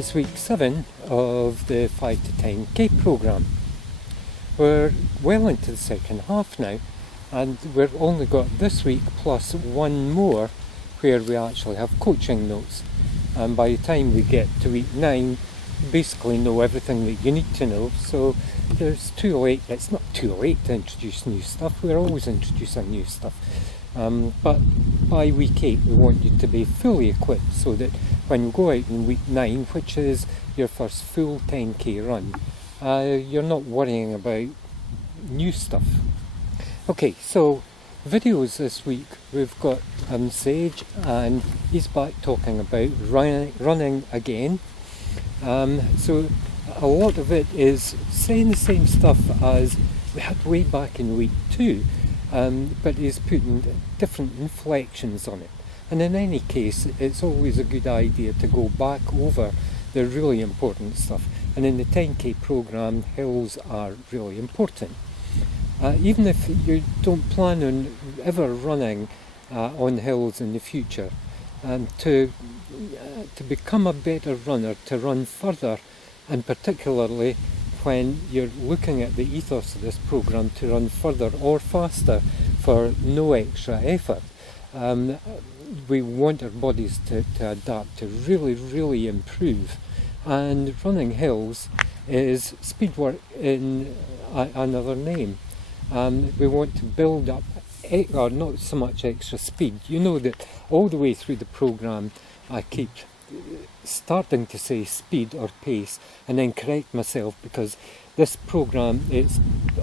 It's week 7 of the 5 to 10k programme. We're well into the second half now, and we've only got this week plus one more where we actually have coaching notes. And by the time we get to week 9, you basically know everything that you need to know. So it's not too late to introduce new stuff. We're always introducing new stuff. But by week 8 we want you to be fully equipped so that when you go out in week 9, which is your first full 10k run, you're not worrying about new stuff. Okay, so videos this week, we've got Sage, and he's back talking about running again. So a lot of it is saying the same stuff as we had way back in week 2, but he's putting different inflections on it. And in any case, it's always a good idea to go back over the really important stuff. And in the 10k programme, hills are really important. Even if you don't plan on ever running on hills in the future, to become a better runner, to run further, and particularly when you're looking at the ethos of this programme, to run further or faster for no extra effort. We want our bodies to adapt, to really improve. And running hills is speed work in another name. We want to build up, or not so much extra speed. You know that all the way through the programme I keep starting to say speed or pace and then correct myself, because this programme is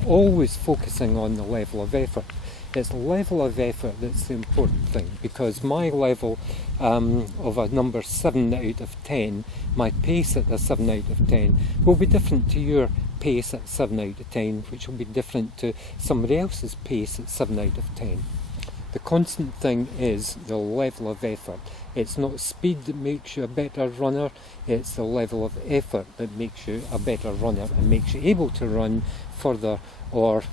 always focusing on the level of effort. It's the level of effort that's the important thing, because my level of a number 7 out of 10, my pace at a 7 out of 10 will be different to your pace at 7 out of 10, which will be different to somebody else's pace at 7 out of 10. The constant thing is the level of effort. It's not speed that makes you a better runner, it's the level of effort that makes you a better runner and makes you able to run further or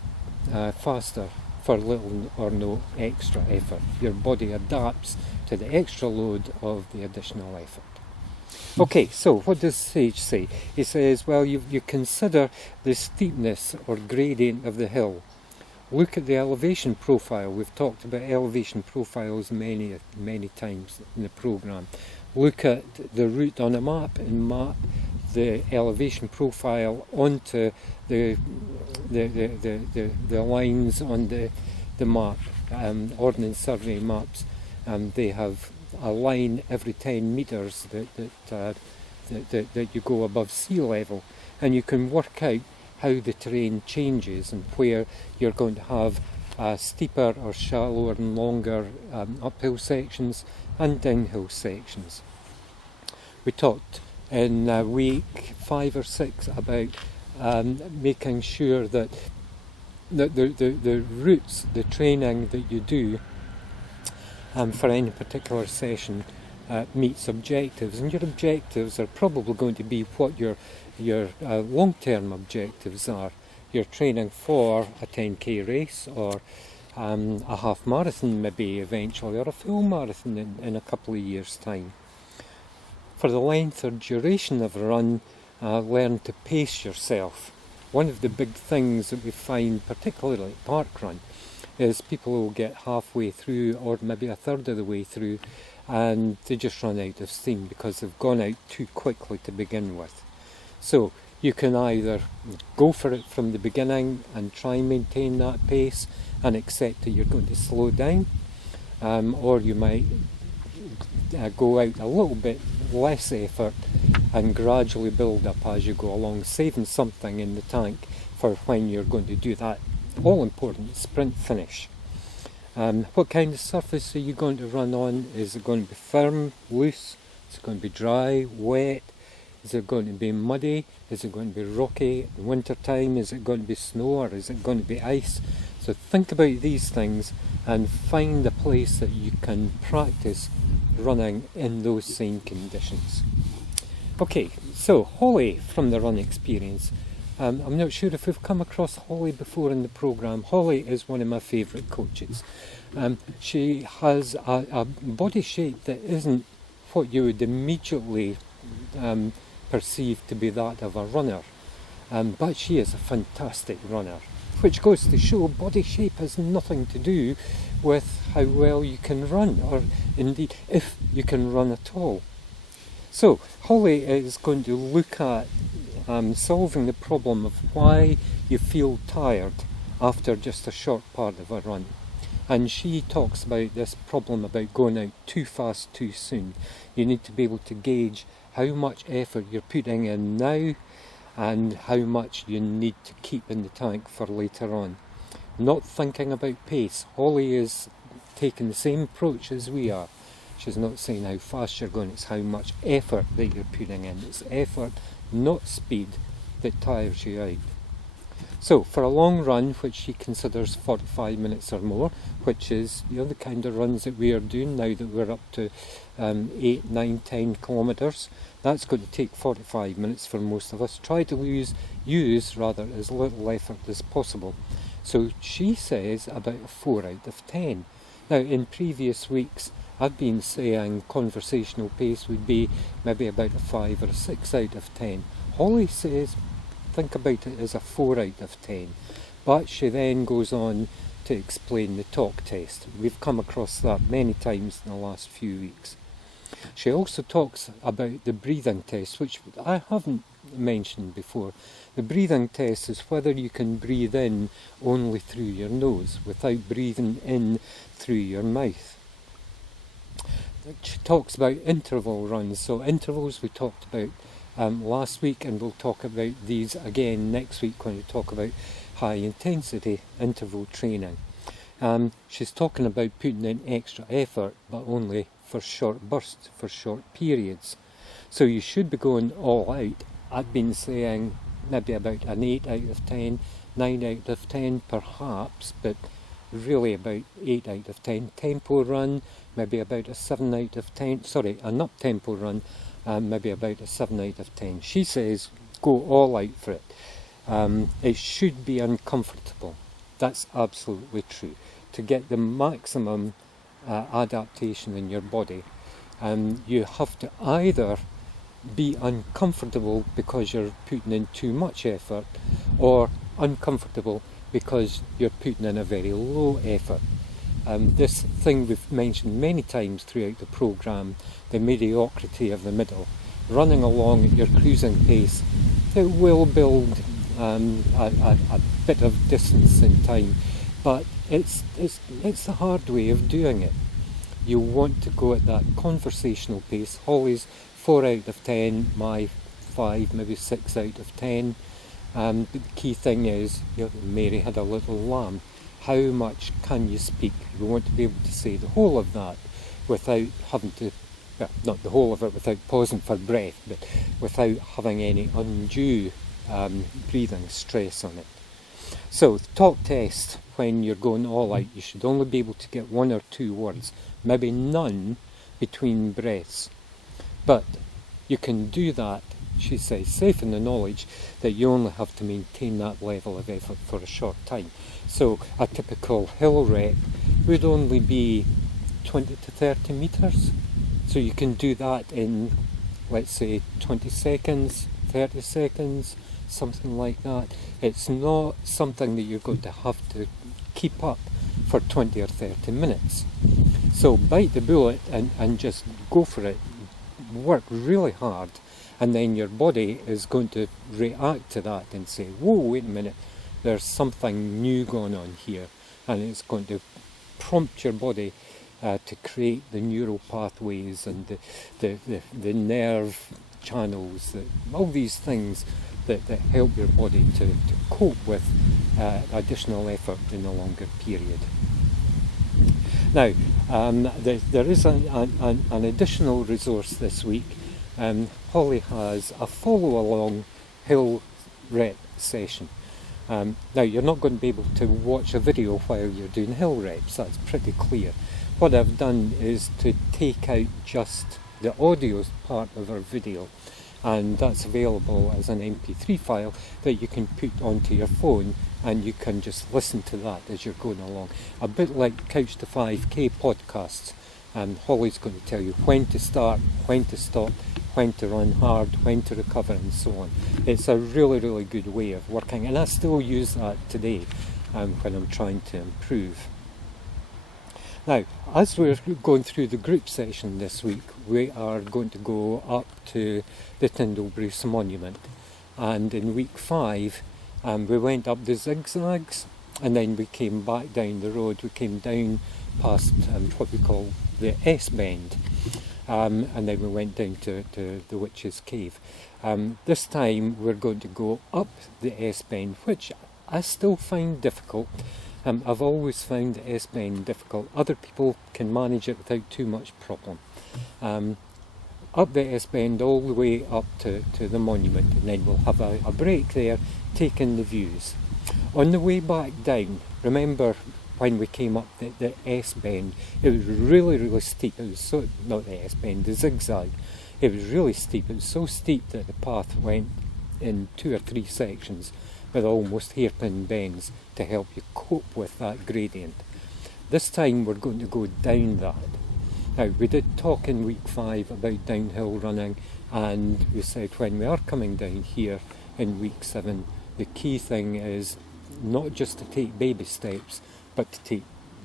faster for little or no extra effort. Your body adapts to the extra load of the additional effort. Okay, so what does Sage say? He says, well, you consider the steepness or gradient of the hill. Look at the elevation profile. We've talked about elevation profiles many times in the programme. Look at the route on a map and map the elevation profile onto the lines on the map. Ordnance Survey maps, they have a line every 10 metres that you go above sea level, and you can work out how the terrain changes and where you're going to have steeper or shallower and longer uphill sections and downhill sections. We talked in week 5 or 6 about making sure that the routes, the training that you do for any particular session meets objectives, and your objectives are probably going to be what your long-term objectives are. You're training for a 10k race, or a half marathon maybe eventually, or a full marathon in a couple of years' time. For the length or duration of a run, learn to pace yourself. One of the big things that we find, particularly at parkrun, is people will get halfway through or maybe a third of the way through and they just run out of steam because they've gone out too quickly to begin with. So you can either go for it from the beginning and try and maintain that pace and accept that you're going to slow down, or you might go out a little bit less effort and gradually build up as you go along, saving something in the tank for when you're going to do that all-important sprint finish. What kind of surface are you going to run on? Is it going to be firm, loose? Is it going to be dry, wet? Is it going to be muddy? Is it going to be rocky in winter time? Is it going to be snow, or is it going to be ice? So think about these things and find a place that you can practice running in those same conditions. Okay, so Holly from the Run Experience. I'm not sure if we've come across Holly before in the programme. Holly is one of my favourite coaches. She has a body shape that isn't what you would immediately perceived to be that of a runner. But she is a fantastic runner, which goes to show body shape has nothing to do with how well you can run, or indeed if you can run at all. So Holly is going to look at solving the problem of why you feel tired after just a short part of a run. And she talks about this problem about going out too fast too soon. You need to be able to gauge how much effort you're putting in now and how much you need to keep in the tank for later on. Not thinking about pace. Holly is taking the same approach as we are. She's not saying how fast you're going, it's how much effort that you're putting in. It's effort, not speed, that tires you out. So for a long run, which she considers 45 minutes or more, which is the kind of runs that we are doing now that we're up to 8, 9, 10 kilometres, that's going to take 45 minutes for most of us. Try to use as little effort as possible. So she says about a 4 out of 10. Now in previous weeks I've been saying conversational pace would be maybe about a 5 or a 6 out of 10. Holly says think about it as a 4 out of 10. But she then goes on to explain the talk test. We've come across that many times in the last few weeks. She also talks about the breathing test, which I haven't mentioned before. The breathing test is whether you can breathe in only through your nose without breathing in through your mouth. She talks about interval runs. So intervals we talked about last week, and we'll talk about these again next week when we talk about high intensity interval training. She's talking about putting in extra effort, but only for short bursts, for short periods. So you should be going all out. I've been saying maybe about an 8 out of 10, 9 out of 10 perhaps, but really about 8 out of 10. Tempo run, maybe about a 7 out of 10. An up-tempo run, maybe about a 7 out of 10. She says go all out for it. It should be uncomfortable. That's absolutely true. To get the maximum adaptation in your body, you have to either be uncomfortable because you're putting in too much effort, or uncomfortable because you're putting in a very low effort. This thing we've mentioned many times throughout the programme, the mediocrity of the middle. Running along at your cruising pace, it will build a bit of distance in time, but it's the hard way of doing it. You want to go at that conversational pace. Holly's 4 out of 10, my 5, maybe 6 out of 10. But the key thing is, Mary had a little lamb. How much can you speak? We want to be able to say the whole of that without having to, not the whole of it without pausing for breath, but without having any undue breathing stress on it. So the talk test, when you're going all out, you should only be able to get 1 or 2 words, maybe none between breaths. But you can do that, she says, safe in the knowledge that you only have to maintain that level of effort for a short time. So a typical hill rep would only be 20 to 30 metres. So you can do that in, let's say, 20 seconds, 30 seconds, something like that. It's not something that you're going to have to keep up for 20 or 30 minutes. So bite the bullet and just go for it. Work really hard, and then your body is going to react to that and say, whoa, wait a minute, there's something new going on here, and it's going to prompt your body to create the neural pathways and the nerve channels, all these things that help your body to cope with additional effort in a longer period. Now, there is an additional resource this week. Holly has a follow-along hill rep session. Now, you're not going to be able to watch a video while you're doing hill reps, that's pretty clear. What I've done is to take out just the audio part of our video, and that's available as an MP3 file that you can put onto your phone, and you can just listen to that as you're going along. A bit like Couch to 5K podcasts. Holly's going to tell you when to start, when to stop, when to run hard, when to recover, and so on. It's a really, really good way of working, and I still use that today when I'm trying to improve. Now, as we're going through the group session this week, we are going to go up to the Tyndall Bruce Monument. And in week 5, we went up the zigzags, and then we came back down the road. We came down past what we call the S-bend, and then we went down to the Witch's Cave. This time we're going to go up the S-bend, which I still find difficult. I've always found the S-bend difficult. Other people can manage it without too much problem. Up the S-bend all the way up to the monument, and then we'll have a break there, take in the views. On the way back down, remember when we came up the S-bend, it was really, really steep. It was not the S-bend, the zigzag. It was really steep. It was so steep that the path went in 2 or 3 sections with almost hairpin bends to help you cope with that gradient. This time we're going to go down that. Now, we did talk in week 5 about downhill running, and we said when we are coming down here in week 7, the key thing is not just to take baby steps, but to take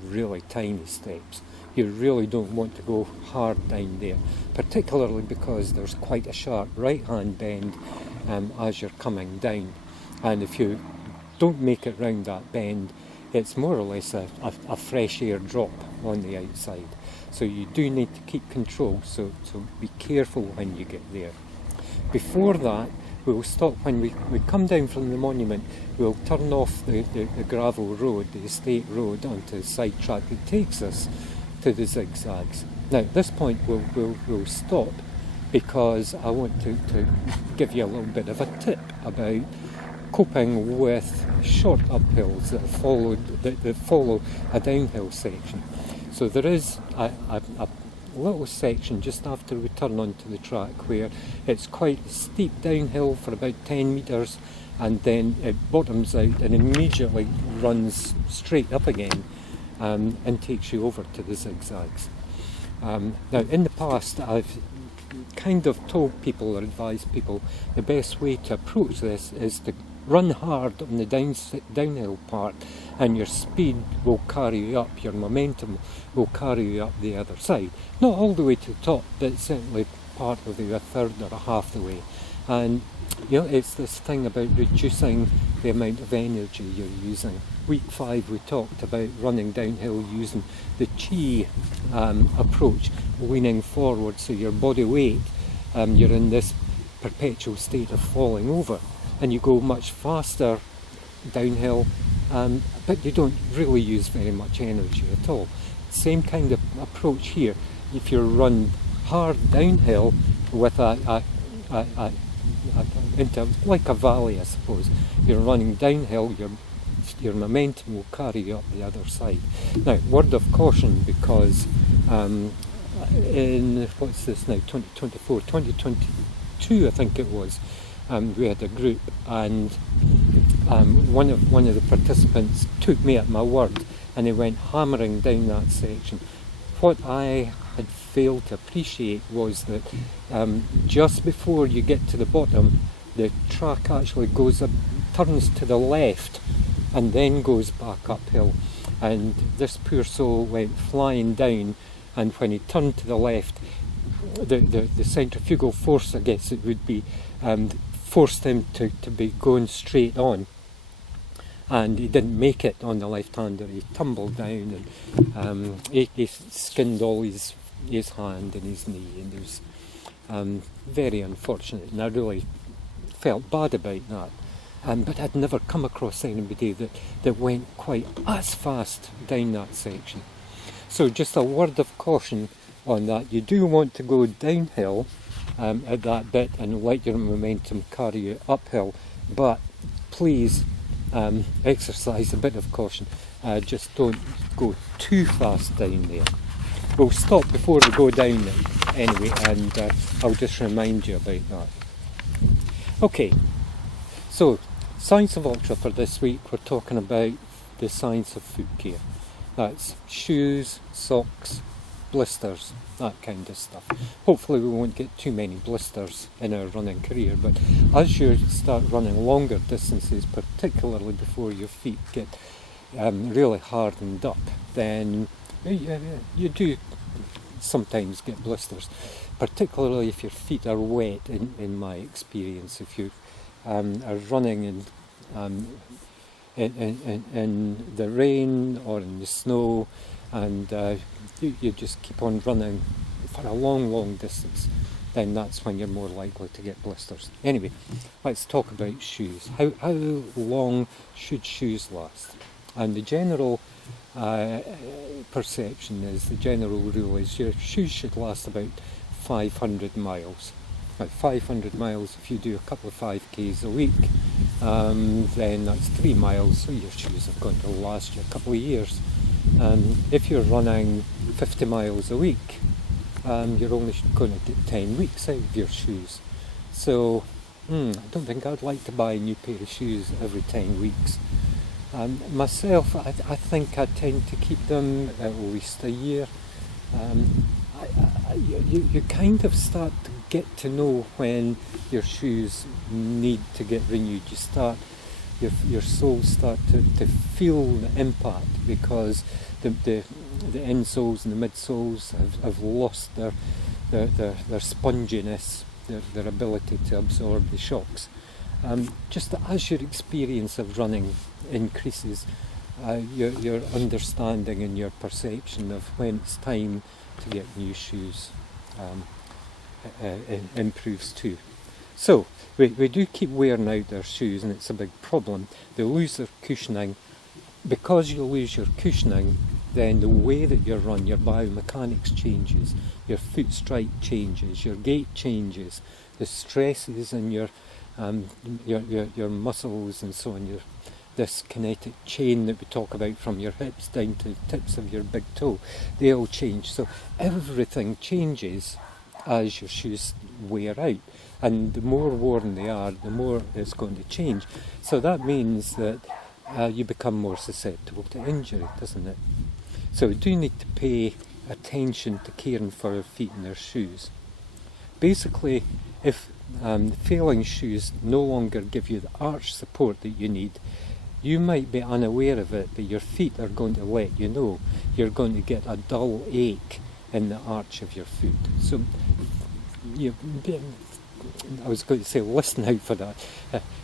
really tiny steps. You really don't want to go hard down there, particularly because there's quite a sharp right-hand bend as you're coming down. And if you don't make it round that bend, it's more or less a fresh air drop on the outside. So you do need to keep control, so be careful when you get there. Before that, we'll stop when we come down from the monument. We'll turn off the gravel road, the estate road, onto the side track that takes us to the zigzags. Now at this point we'll stop, because I want to give you a little bit of a tip about coping with short uphills that follow a downhill section. So there is a little section just after we turn onto the track where it's quite steep downhill for about 10 metres, and then it bottoms out and immediately runs straight up again and takes you over to the zigzags. Now in the past I've kind of told people or advised people the best way to approach this is to run hard on the downhill part, and your speed will carry you up, your momentum will carry you up the other side. Not all the way to the top, but certainly part of the way, a third or a half the way. And it's this thing about reducing the amount of energy you're using. Week 5 we talked about running downhill using the chi approach, leaning forward, so your body weight, you're in this perpetual state of falling over, and you go much faster downhill, but you don't really use very much energy at all. Same kind of approach here. If you run hard downhill with into like a valley, I suppose, you're running downhill, your momentum will carry you up the other side. Now, word of caution, because in, what's this now, 2024, 2022 I think it was, we had a group, and one of the participants took me at my word, and he went hammering down that section. What I had failed to appreciate was that just before you get to the bottom, the track actually turns to the left and then goes back uphill, and this poor soul went flying down, and when he turned to the left, the centrifugal force, I guess it would be, forced him to be going straight on, and he didn't make it on the left-hander. He tumbled down, and he skinned all his hand and his knee, and it was very unfortunate, and I really felt bad about that. But I'd never come across anybody that went quite as fast down that section. So just a word of caution on that. You do want to go downhill at that bit and let your momentum carry you uphill, but please exercise a bit of caution. Just don't go too fast down there. We'll stop before we go down it anyway, and I'll just remind you about that. Okay, so Science of Ultra for this week, we're talking about the science of foot care. That's shoes, socks, blisters, that kind of stuff. Hopefully we won't get too many blisters in our running career, but as you start running longer distances, particularly before your feet get really hardened up, then you do sometimes get blisters, particularly if your feet are wet, in my experience. If you are running in the rain or in the snow, and you just keep on running for a long distance, then that's when you're more likely to get blisters. Anyway, let's talk about shoes. How long should shoes last? And the general perception is, the general rule is, your shoes should last about 500 miles. About 500 miles, if you do a couple of 5Ks a week, then that's 3 miles, so your shoes are going to last you a couple of years. If you're running 50 miles a week, you're only going to get 10 weeks out of your shoes. So I don't think I'd like to buy a new pair of shoes every 10 weeks. Myself, I think I tend to keep them at least a year. You kind of start to get to know when your shoes need to get renewed. You start, your soles start to feel the impact, because the insoles and the midsoles have lost their sponginess, their ability to absorb the shocks. Just as your experience of running increases, your understanding and your perception of when it's time to get new shoes improves too. So we do keep wearing out our shoes, and it's a big problem. They lose their cushioning. Because you lose your cushioning, then the way that you run, your biomechanics changes, your foot strike changes, your gait changes, the stresses in your muscles and so on, this kinetic chain that we talk about from your hips down to the tips of your big toe, they all change. So everything changes as your shoes wear out, and the more worn they are, the more it's going to change. So that means that you become more susceptible to injury, doesn't it? So we do need to pay attention to caring for our feet and our shoes. Basically, if failing shoes no longer give you the arch support that you need, you might be unaware of it, but your feet are going to let you know. You're going to get a dull ache in the arch of your foot. So I was going to say listen out for that.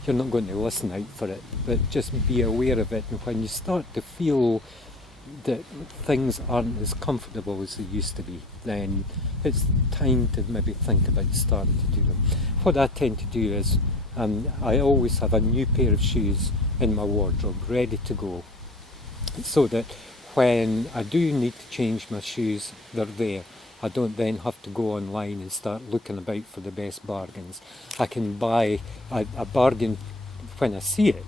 You're not going to listen out for it, but just be aware of it. And when you start to feel that things aren't as comfortable as they used to be, then it's time to maybe think about starting to do them. What I tend to do is I always have a new pair of shoes in my wardrobe ready to go, so that when I do need to change my shoes, they're there. I don't then have to go online and start looking about for the best bargains. I can buy a bargain when I see it.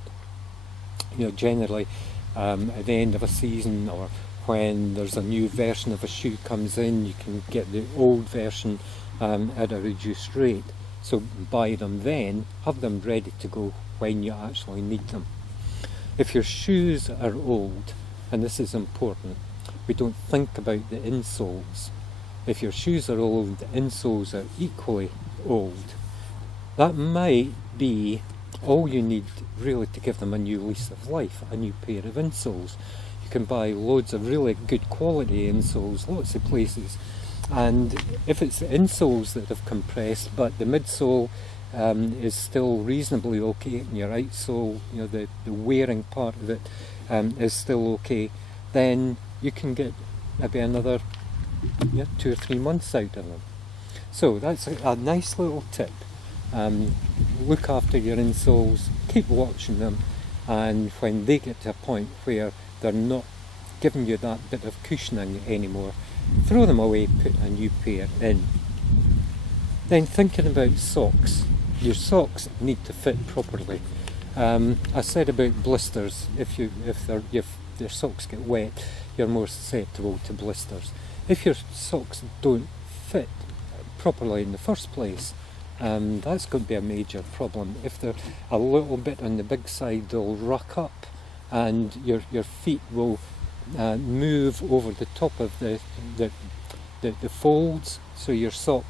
Generally at the end of a season, or when there's a new version of a shoe comes in, you can get the old version at a reduced rate. So buy them then, have them ready to go when you actually need them. If your shoes are old, and this is important, we don't think about the insoles. If your shoes are old, the insoles are equally old. That might be all you need really to give them a new lease of life, a new pair of insoles. You can buy loads of really good quality insoles, lots of places. And if it's the insoles that have compressed, but the midsole is still reasonably okay, and your outsole, the wearing part of it is still okay, then you can get maybe another 2 or 3 months out of them. So that's a nice little tip. Look after your insoles, keep watching them, and when they get to a point where they're not giving you that bit of cushioning anymore, throw them away, put a new pair in. Then thinking about socks. Your socks need to fit properly. I said about blisters, if your socks get wet, you're more susceptible to blisters. If your socks don't fit properly in the first place, that's going to be a major problem. If they're a little bit on the big side, they'll ruck up, and your feet will move over the top of the the folds, so your sock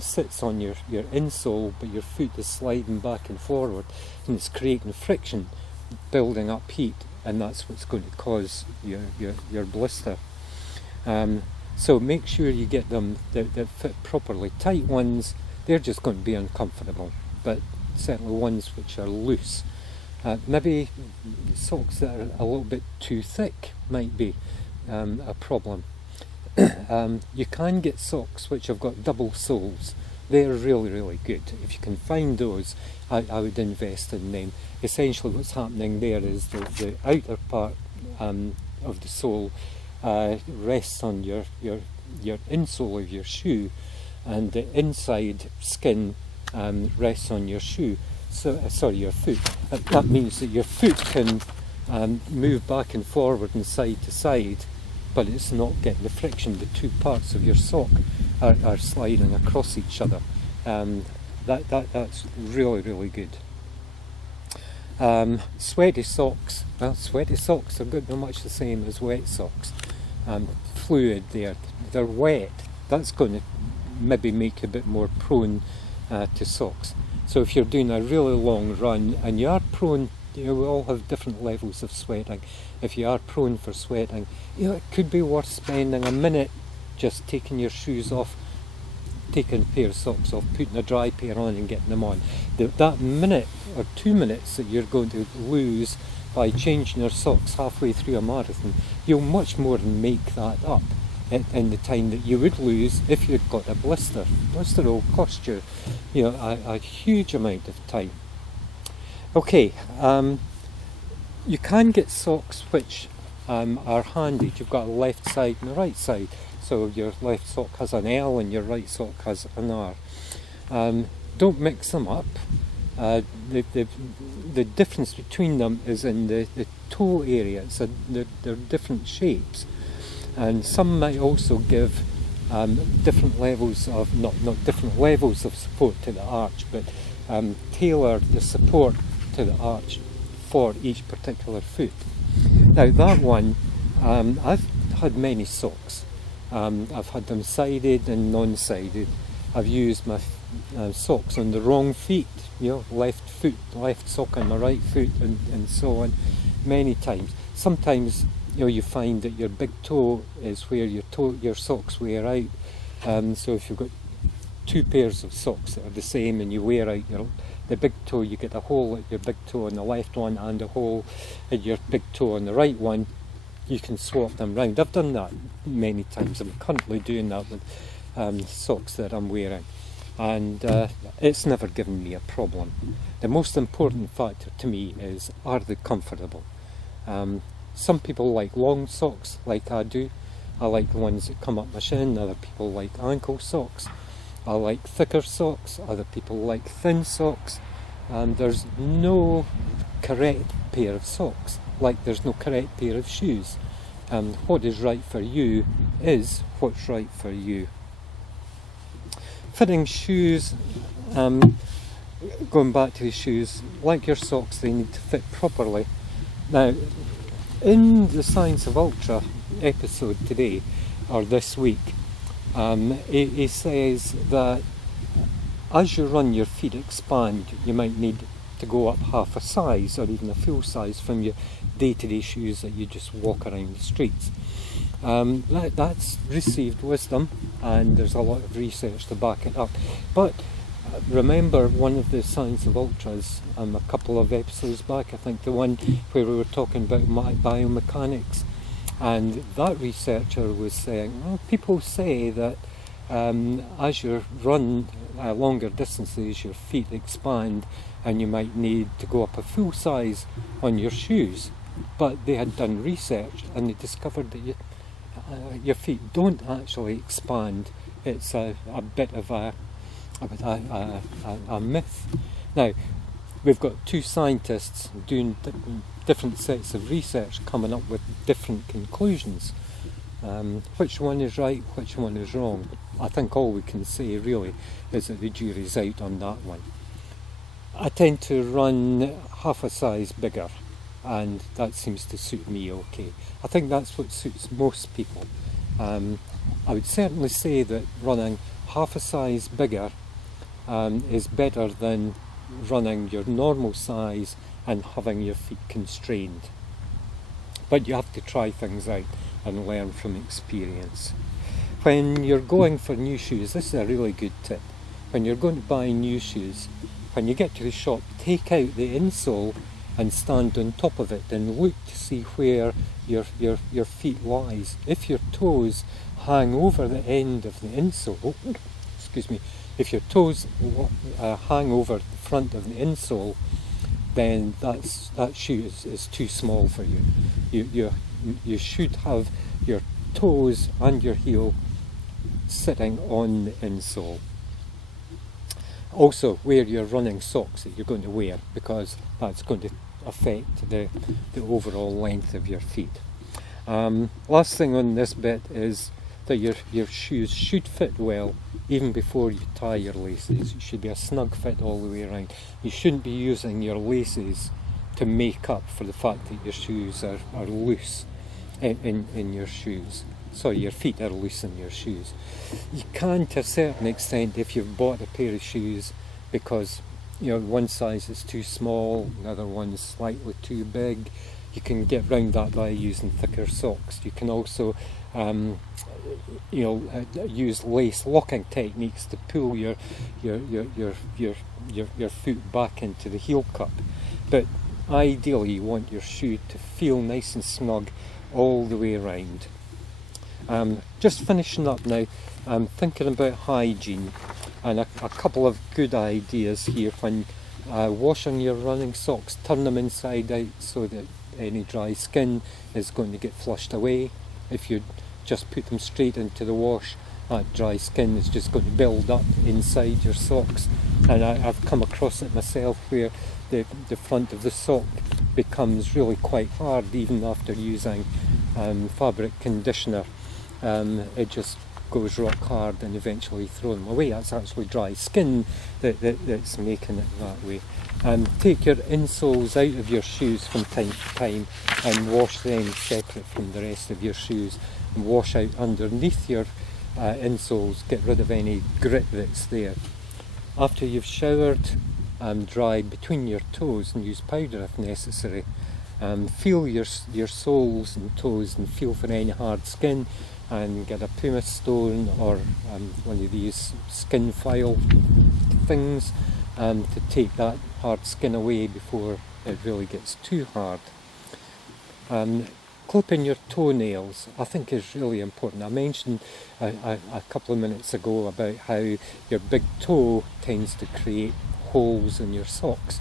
sits on your insole, but your foot is sliding back and forward, and it's creating friction, building up heat, and that's what's going to cause your blister. So make sure you get them that fit properly. Tight ones, they're just going to be uncomfortable, but certainly ones which are loose. Maybe socks that are a little bit too thick might be a problem. You can get socks which have got double soles. They're really, really good. If you can find those, I would invest in them. Essentially what's happening there is the outer part of the sole rests on your insole of your shoe, and the inside skin rests on your shoe. So, your foot. That means that your foot can move back and forward and side to side, but it's not getting the friction. The two parts of your sock are sliding across each other. That's really, really good. Sweaty socks. Well, sweaty socks are good, they're much the same as wet socks. Fluid there. They're wet. That's going to maybe make you a bit more prone to socks. So if you're doing a really long run and you are prone, we all have different levels of sweating. If you are prone for sweating, it could be worth spending a minute just taking your shoes off, taking a pair of socks off, putting a dry pair on and getting them on. That minute or 2 minutes that you're going to lose by changing your socks halfway through a marathon, you'll much more than make that up in the time that you would lose if you'd got a blister. Blister will cost you, a huge amount of time. Okay, you can get socks which are handed. You've got a left side and a right side. So your left sock has an L and your right sock has an R. Don't mix them up. The difference between them is in the toe area. They're different shapes, and some might also give different levels of not different levels of support to the arch, but tailor the support to the arch for each particular foot. Now that one, I've had many socks. I've had them sided and non-sided. I've used my socks on the wrong feet, left foot, left sock on the right foot, and so on, many times. Sometimes, you find that your big toe is where your socks wear out. So if you've got two pairs of socks that are the same and you wear out the big toe, you get a hole at your big toe on the left one and a hole at your big toe on the right one. You can swap them round. I've done that many times. I'm currently doing that with socks that I'm wearing, and it's never given me a problem. The most important factor to me is, are they comfortable? Some people like long socks, like I do. I like the ones that come up my shin. Other people like ankle socks. I like thicker socks. Other people like thin socks. There's no correct pair of socks, like there's no correct pair of shoes. What is right for you is what's right for you. Fitting shoes, going back to the shoes, like your socks, they need to fit properly. Now, in the Science of Ultra episode today, or this week, he says that as you run, your feet expand. You might need to go up half a size or even a full size from your day-to-day shoes that you just walk around the streets. That's received wisdom, and there's a lot of research to back it up. But remember one of the Science of Ultras a couple of episodes back, I think the one where we were talking about biomechanics, and that researcher was saying, well, people say that as you run longer distances, your feet expand and you might need to go up a full size on your shoes. But they had done research and they discovered that your feet don't actually expand. It's a bit of a myth. Now, we've got two scientists doing different sets of research coming up with different conclusions. Which one is right, which one is wrong? I think all we can say really is that the jury's out on that one. I tend to run half a size bigger, and that seems to suit me okay. I think that's what suits most people. I would certainly say that running half a size bigger is better than running your normal size and having your feet constrained. But you have to try things out and learn from experience. When you're going for new shoes, this is a really good tip. When you're going to buy new shoes, when you get to the shop, take out the insole and stand on top of it and look to see where your feet lies. If your toes hang over the end of the insole, if your toes hang over the front of the insole, then that shoe is too small for you. You should have your toes and your heel sitting on the insole. Also, wear your running socks that you're going to wear, because that's going to affect the overall length of your feet. Last thing on this bit is that your shoes should fit well even before you tie your laces. It should be a snug fit all the way around. You shouldn't be using your laces to make up for the fact that your shoes are loose in your shoes. Sorry, your feet are loose in your shoes. You can, to a certain extent, if you've bought a pair of shoes because one size is too small, another one is slightly too big, you can get round that by using thicker socks. You can also use lace locking techniques to pull your foot back into the heel cup. But ideally you want your shoe to feel nice and snug all the way around. Just finishing up now, I'm thinking about hygiene, and a couple of good ideas here. When washing your running socks, turn them inside out so that any dry skin is going to get flushed away. If you just put them straight into the wash, that dry skin is just going to build up inside your socks. And I've come across it myself where the front of the sock becomes really quite hard even after using fabric conditioner. It just goes rock hard and eventually throw them away. That's actually dry skin that's making it that way. Take your insoles out of your shoes from time to time and wash them separate from the rest of your shoes, and wash out underneath your insoles, get rid of any grit that's there. After you've showered, dry between your toes and use powder if necessary. Feel your soles and toes and feel for any hard skin, and get a pumice stone or one of these skin file things to take that hard skin away before it really gets too hard. Clipping your toenails, I think, is really important. I mentioned a couple of minutes ago about how your big toe tends to create holes in your socks.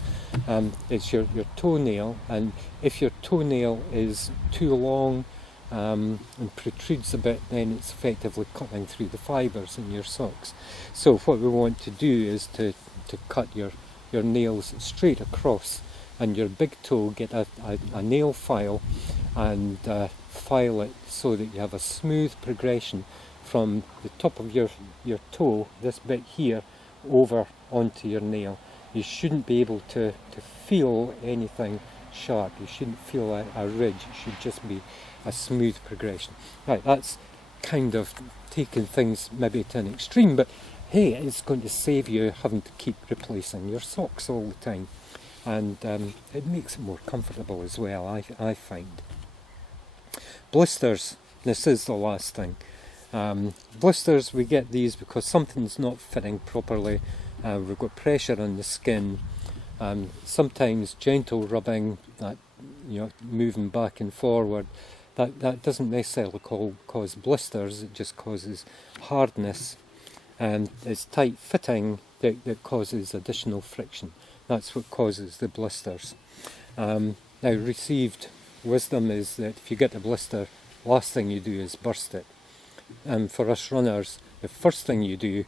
It's your toenail, and if your toenail is too long and protrudes a bit, then it's effectively cutting through the fibres in your socks. So what we want to do is to cut your nails straight across, and your big toe, get a nail file and file it so that you have a smooth progression from the top of your toe, this bit here, over onto your nail. You shouldn't be able to feel anything sharp. You shouldn't feel a ridge. It should just be a smooth progression. Right, that's kind of taking things maybe to an extreme, but hey, it's going to save you having to keep replacing your socks all the time, and it makes it more comfortable as well, I find. Blisters, this is the last thing. Blisters, we get these because something's not fitting properly. We've got pressure on the skin. Sometimes gentle rubbing, that moving back and forward, that doesn't necessarily cause blisters. It just causes hardness, and it's tight fitting that causes additional friction. That's what causes the blisters. Now, received wisdom is that if you get a blister, last thing you do is burst it. For us runners, the first thing you do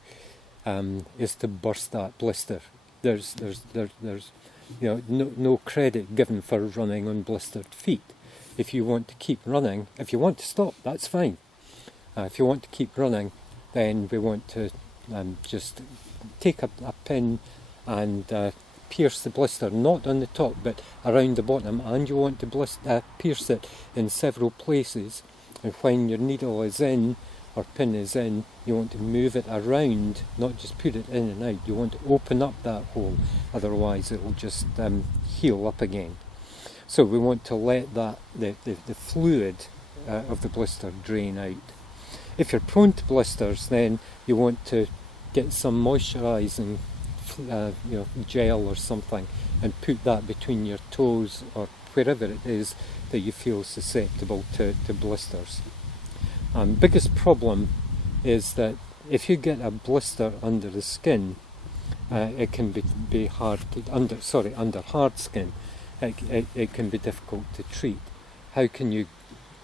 is to burst that blister. There's no credit given for running on blistered feet. If you want to keep running, if you want to stop, that's fine. If you want to keep running, then we want to just take a pin and pierce the blister, not on the top but around the bottom, and you want to pierce it in several places. And when your needle is in, or pin is in, you want to move it around, not just put it in and out. You want to open up that hole, otherwise it will just heal up again. So we want to let that the fluid of the blister drain out. If you're prone to blisters, then you want to get some moisturising gel or something and put that between your toes or wherever it is that you feel susceptible to blisters. Biggest problem is that if you get a blister under the skin, it can be hard to, under hard skin, it can be difficult to treat. How can you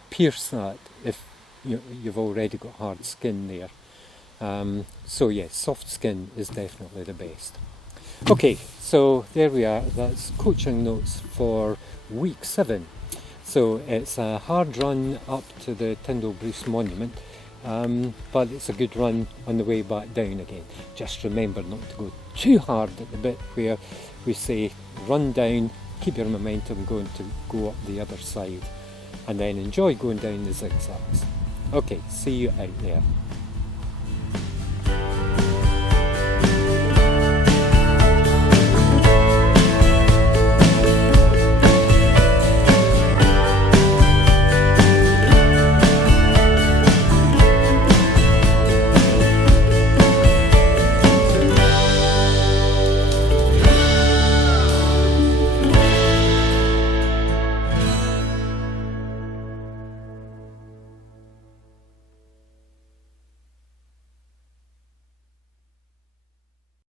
pierce that if you've already got hard skin there? So yes, soft skin is definitely the best. Okay, so there we are. That's coaching notes for week 7. So it's a hard run up to the Tyndall Bruce Monument, but it's a good run on the way back down again. Just remember not to go too hard at the bit where we say run down, keep your momentum going to go up the other side, and then enjoy going down the zigzags. Okay, see you out there.